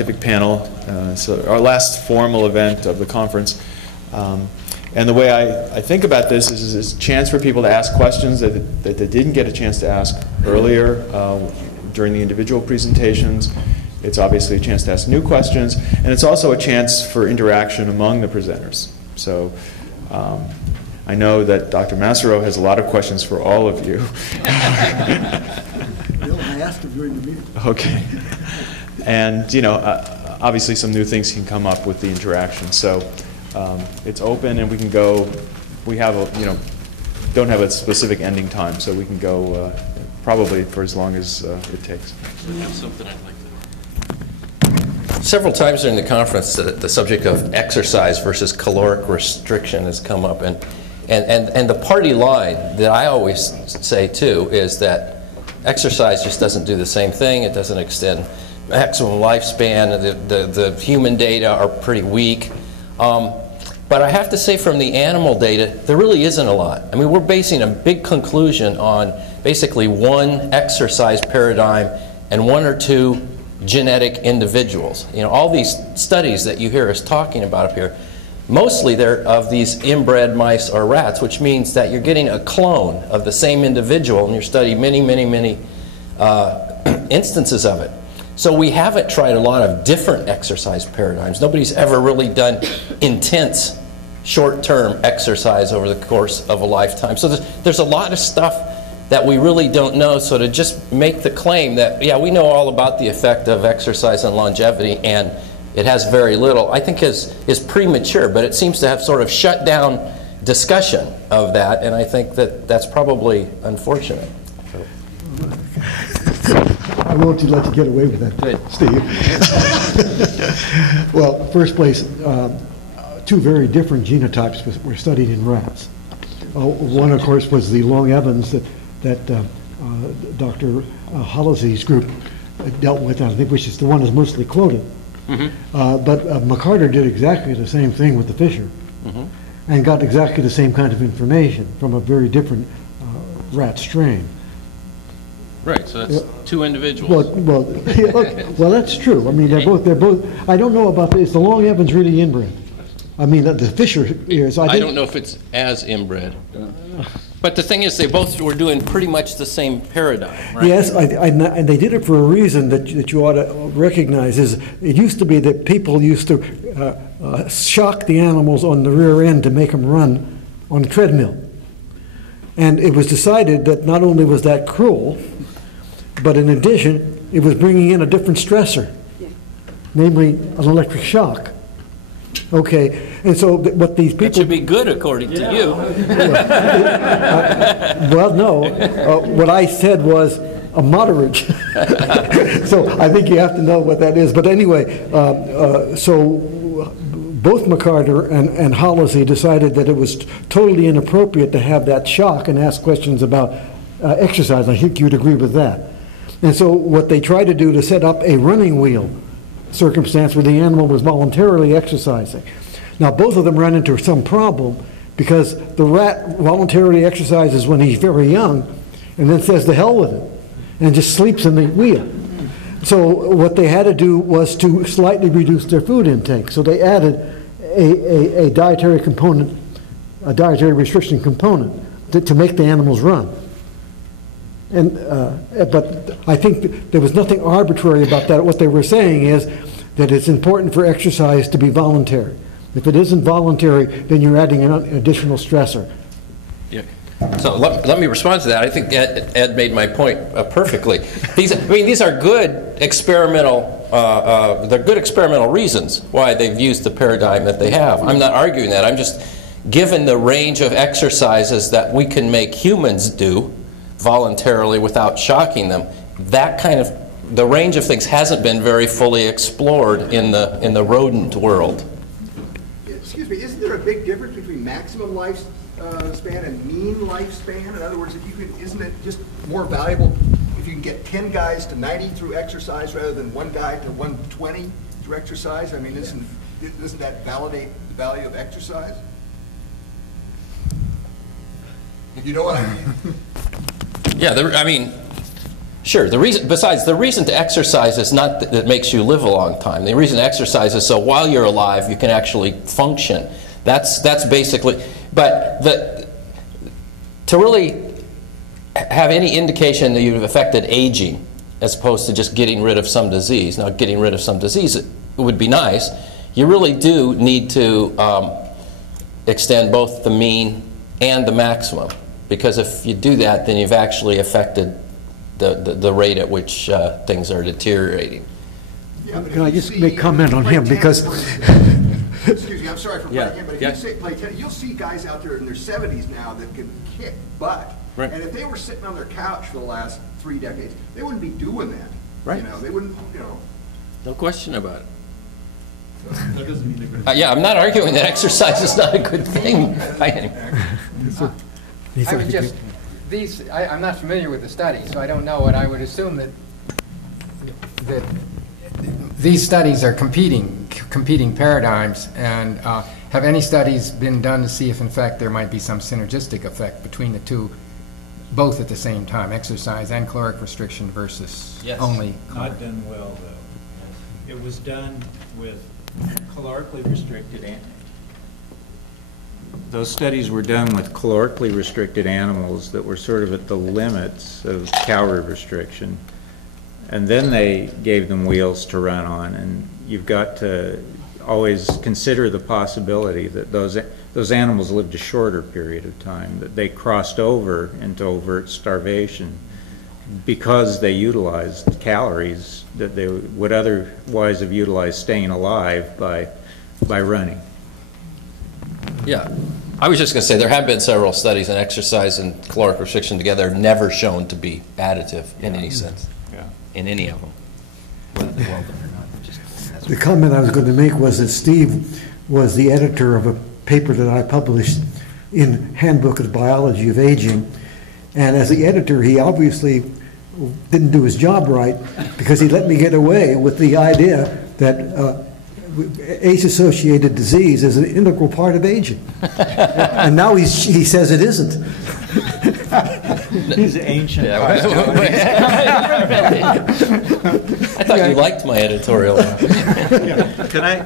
scientific panel, so our last formal event of the conference. And the way I think about this is it's a chance for people to ask questions that they didn't get a chance to ask earlier during the individual presentations. It's obviously a chance to ask new questions, and it's also a chance for interaction among the presenters. So I know that Dr. Masoro has a lot of questions for all of you. I asked him during the meeting. Okay. And, you know, obviously some new things can come up with the interaction. So it's open, and we can go. We have a, you know, don't have a specific ending time, so we can go probably for as long as it takes. That's something I'd like to. Several times during the conference, the subject of exercise versus caloric restriction has come up, and the party line that I always say too is that exercise just doesn't do the same thing. It doesn't extend maximum lifespan. The human data are pretty weak. But I have to say, from the animal data, there really isn't a lot. I mean, we're basing a big conclusion on basically one exercise paradigm and one or two genetic individuals. You know, all these studies that you hear us talking about up here, mostly they're of these inbred mice or rats, which means that you're getting a clone of the same individual, and you're studying many, many, many instances of it. So we haven't tried a lot of different exercise paradigms. Nobody's ever really done intense short-term exercise over the course of a lifetime. So there's a lot of stuff that we really don't know. So to just make the claim that, yeah, we know all about the effect of exercise on longevity and it has very little, I think is premature, but it seems to have sort of shut down discussion of that, and I think that that's probably unfortunate. I won't let you get away with that, Good. Steve. Well, first place, two very different genotypes were studied in rats. One, of course, was the Long Evans that Dr. Hollisey's group dealt with, I think, which is the one that's mostly quoted. Mm-hmm. But McCarter did exactly the same thing with the Fisher, mm-hmm. and got exactly the same kind of information from a very different rat strain. Right, so that's two individuals. Well, well, that's true. I mean, they're both. I don't know about this. Is the Long Evans really inbred? I mean, the Fisher is. I don't know if it's as inbred. But the thing is, they both were doing pretty much the same paradigm, right? Yes, and they did it for a reason that you ought to recognize. Is it used to be that people used to shock the animals on the rear end to make them run on a treadmill. And it was decided that not only was that cruel, but in addition, it was bringing in a different stressor, namely an electric shock. Okay, and so what these people... That should be good, according to you. Well, no. What I said was a moderate. So I think you have to know what that is. But anyway, so both McCarter and Hollisey decided that it was totally inappropriate to have that shock and ask questions about exercise. I think you'd agree with that. And so what they tried to do to set up a running wheel circumstance where the animal was voluntarily exercising. Now, both of them ran into some problem because the rat voluntarily exercises when he's very young and then says to hell with it and just sleeps in the wheel. So what they had to do was to slightly reduce their food intake. So they added a dietary component, a dietary restriction component to make the animals run. And but I think there was nothing arbitrary about that. What they were saying is that it's important for exercise to be voluntary. If it isn't voluntary, then you're adding an additional stressor. Yeah. So let me respond to that. I think Ed made my point perfectly. These are good experimental. They're good experimental reasons why they've used the paradigm that they have. I'm not arguing that. I'm just given the range of exercises that we can make humans do voluntarily without shocking them. That kind of the range of things hasn't been very fully explored in the rodent world. Excuse me, isn't there a big difference between maximum lifespan and mean lifespan? In other words, isn't it just more valuable if you can get 10 guys to 90 through exercise rather than one guy to 120 through exercise? I mean, doesn't that validate the value of exercise? You know what I mean? Yeah, I mean, Sure. Besides, the reason to exercise is not that it makes you live a long time. The reason to exercise is so while you're alive, you can actually function. That's basically. But to really have any indication that you've affected aging, as opposed to just getting rid of some disease. Now, getting rid of some disease would be nice. You really do need to extend both the mean and the maximum, because if you do that, then you've actually affected the rate at which things are deteriorating. Yeah, but Can I if you just see- make comment on play him, tennis, because- for instance- Excuse me, I'm sorry for Yeah, butting in, but if yeah. you say play tennis, you'll see guys out there in their 70s now that can kick butt. Right. And if they were sitting on their couch for the last 3 decades, they wouldn't be doing that. Right. You know, they wouldn't, No question about it. Yeah, I'm not arguing that exercise is not a good thing. I would just, I'm not familiar with the study, so I don't know, and I would assume that these studies are competing paradigms, and have any studies been done to see if in fact there might be some synergistic effect between the two, both at the same time, exercise and caloric restriction versus only caloric? Not done well, though. It was done with calorically restricted animals. Those studies were done with calorically restricted animals that were sort of at the limits of calorie restriction. And then they gave them wheels to run on, and you've got to always consider the possibility that those animals lived a shorter period of time, that they crossed over into overt starvation because they utilized calories that they would otherwise have utilized staying alive by running. Yeah. I was just going to say there have been several studies on exercise and caloric restriction together, never shown to be additive in any sense, in any of them. Whether they're well done or not. The comment I was going to make was that Steve was the editor of a paper that I published in Handbook of the Biology of Aging, and as the editor, he obviously didn't do his job right, because he let me get away with the idea that age-associated disease is an integral part of aging. And now he says it isn't. He's ancient. I thought you liked my editorial. Can I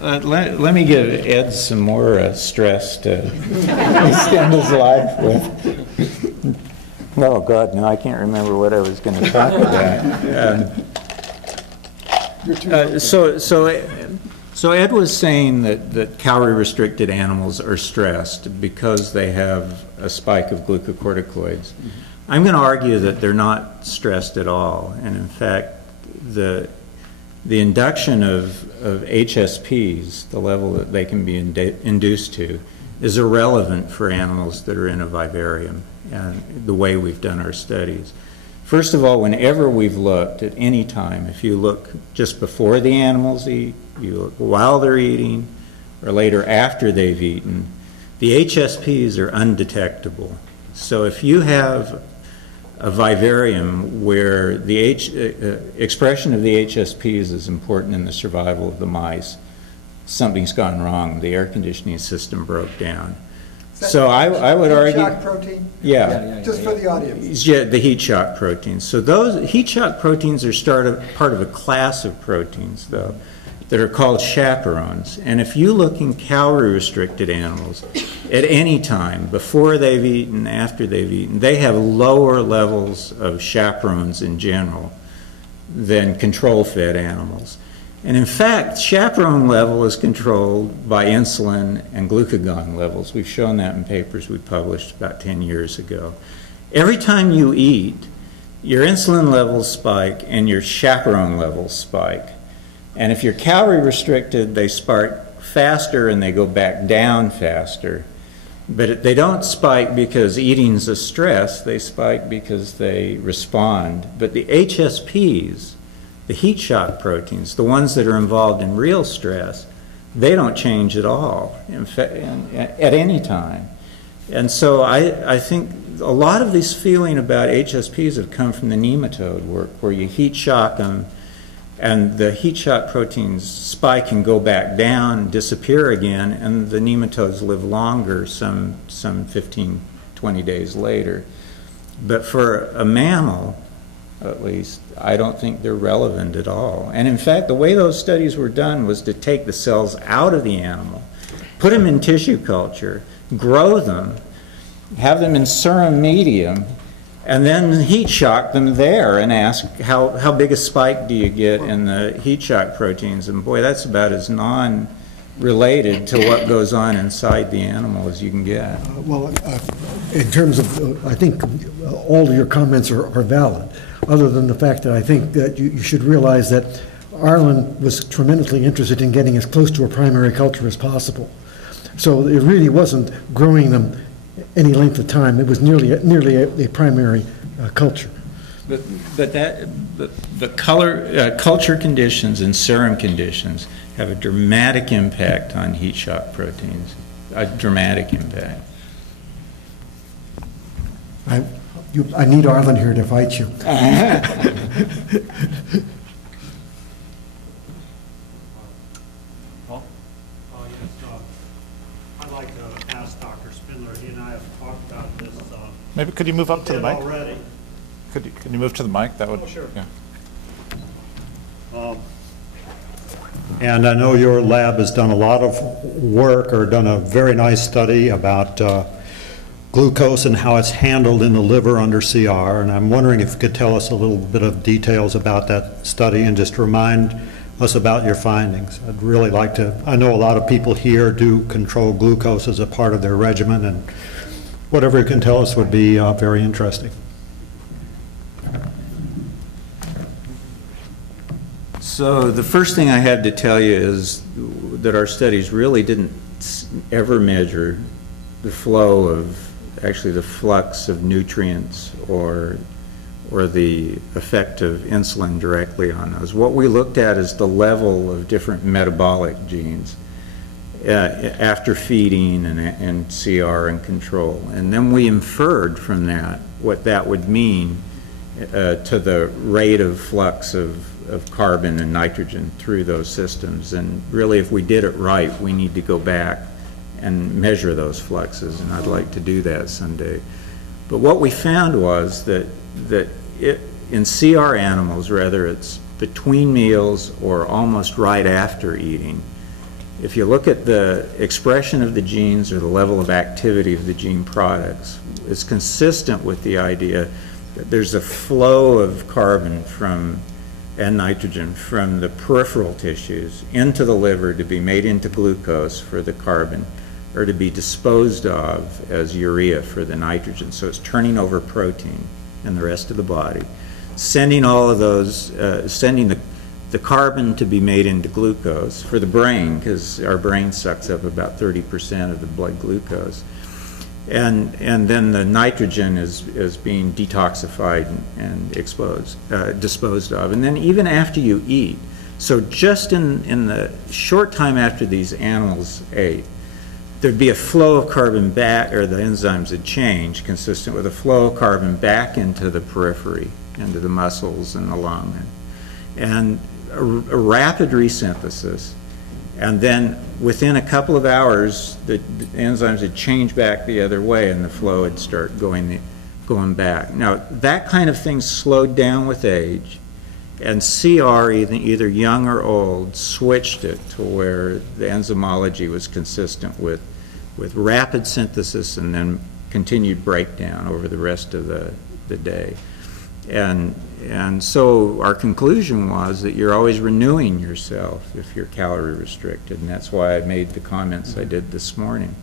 let me give Ed some more stress to extend his life with. Oh, God, no, I can't remember what I was going to talk about. So Ed was saying that calorie-restricted animals are stressed because they have a spike of glucocorticoids. I'm going to argue that they're not stressed at all, and in fact, the induction of HSPs, the level that they can be induced to, is irrelevant for animals that are in a vivarium, and the way we've done our studies. First of all, whenever we've looked at any time, if you look just before the animals eat, you look while they're eating, or later after they've eaten, the HSPs are undetectable. So if you have a vivarium where the expression of the HSPs is important in the survival of the mice, something's gone wrong. The air conditioning system broke down. So I would argue... Heat shock protein? Yeah. Just for the audience. Yeah, the heat shock proteins. So those heat shock proteins are part of a class of proteins, though, that are called chaperones. And if you look in calorie-restricted animals, at any time, before they've eaten, after they've eaten, they have lower levels of chaperones in general than control-fed animals. And in fact, chaperone level is controlled by insulin and glucagon levels. We've shown that in papers we published about 10 years ago. Every time you eat, your insulin levels spike and your chaperone levels spike. And if you're calorie restricted, they spike faster and they go back down faster. But they don't spike because eating's a stress, they spike because they respond. But the HSPs, the heat shock proteins, the ones that are involved in real stress, they don't change at all, in fact, at any time. And so I think a lot of this feeling about HSPs have come from the nematode work, where you heat shock them, and the heat shock proteins spike and go back down and disappear again, and the nematodes live longer, some 15, 20 days later. But for a mammal, at least, I don't think they're relevant at all. And in fact, the way those studies were done was to take the cells out of the animal, put them in tissue culture, grow them, have them in serum medium, and then heat shock them there and ask how big a spike do you get in the heat shock proteins. And boy, that's about as non-related to what goes on inside the animal as you can get. In terms of, I think all of your comments are valid, other than the fact that I think that you should realize that Ireland was tremendously interested in getting as close to a primary culture as possible. So it really wasn't growing them any length of time. It was nearly a primary culture. But the culture conditions and serum conditions have a dramatic impact on heat shock proteins, a dramatic impact. I need Ireland here to fight you. I'd like to ask Dr. Spindler, he and I have talked about this. Maybe could you move up to the mic? Already. Can you move to the mic? That would. Oh, sure. Yeah. And I know your lab has done a lot of work, or done a very nice study about glucose and how it's handled in the liver under CR. And I'm wondering if you could tell us a little bit of details about that study and just remind us about your findings. I'd really like to. I know a lot of people here do control glucose as a part of their regimen, and whatever you can tell us would be very interesting. So the first thing I had to tell you is that our studies really didn't ever measure the flow of, actually the flux of nutrients or the effect of insulin directly on those. What we looked at is the level of different metabolic genes after feeding and CR and control. And then we inferred from that what that would mean to the rate of flux of carbon and nitrogen through those systems. And really, if we did it right, we need to go back and measure those fluxes, and I'd like to do that someday. But what we found was that in CR animals, whether it's between meals or almost right after eating, if you look at the expression of the genes or the level of activity of the gene products, it's consistent with the idea that there's a flow of carbon and nitrogen from the peripheral tissues into the liver to be made into glucose for the carbon, or to be disposed of as urea for the nitrogen. So it's turning over protein in the rest of the body, sending all of those, sending the carbon to be made into glucose for the brain, because our brain sucks up about 30% of the blood glucose. And then the nitrogen is being detoxified and disposed of. And then even after you eat, so just in the short time after these animals ate, there'd be a flow of carbon back, or the enzymes would change, consistent with a flow of carbon back into the periphery, into the muscles and the lung. And a rapid resynthesis. And then within a couple of hours, the enzymes would change back the other way and the flow would start going back. Now, that kind of thing slowed down with age, and CR, either young or old, switched it to where the enzymology was consistent with rapid synthesis and then continued breakdown over the rest of the day. And so our conclusion was that you're always renewing yourself if you're calorie restricted, and that's why I made the comments I did this morning.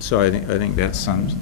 So I think that sums